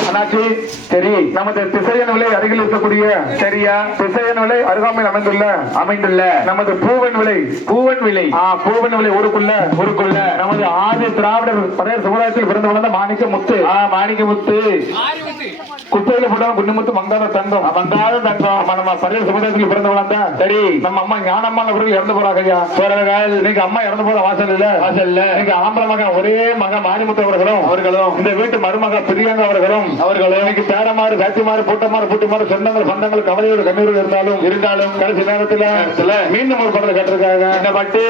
அண்ணாச்சி சரி, நமது திசையன் விலை அருகில் இருக்கக்கூடிய சரியா திசையன் விலை அருகாமையில் அமைந்துள்ள நமது பூவன் விலை ஊருக்குள்ள நமது ஆதி திராவிடர் பழைய சமுதாயத்தில் பிறந்து வளர்ந்த மாணிக்க முத்து குப்பையில போட்டாலும் குண்டுமுத்து மங்காத தங்கம் நம்ம பழைய சமுதாயத்தில் பிறந்து வளர்ந்த சரி நம்ம அம்மா ஞானம்மாள் அவர்கள் இறந்து போறாங்க ஐயா. இன்னைக்கு அம்மா இறந்து போற வாசல் இல்ல இன்னைக்கு ஆம்பளை மகன் ஒரே மகன் மாரிமுத்து அவர்களும் இந்த வீட்டு மருமக பிரியங்கா அவர்களும் இன்னைக்கு பேரமாறு சாத்திமாறு பூட்டமாறு சொந்தங்கள் பந்தங்கள் கவலையோடு கண்ணீரோடு இருந்தாலும் கடைசி நேரத்துல மீண்டும் ஒரு படத்தை கேட்டிருக்காங்க. இந்த பட்டு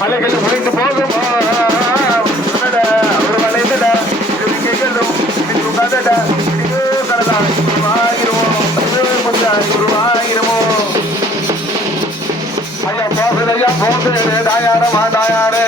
மலைகள் உழைத்து போகும் ஐயா போகுது தாயாரமா தாயாரே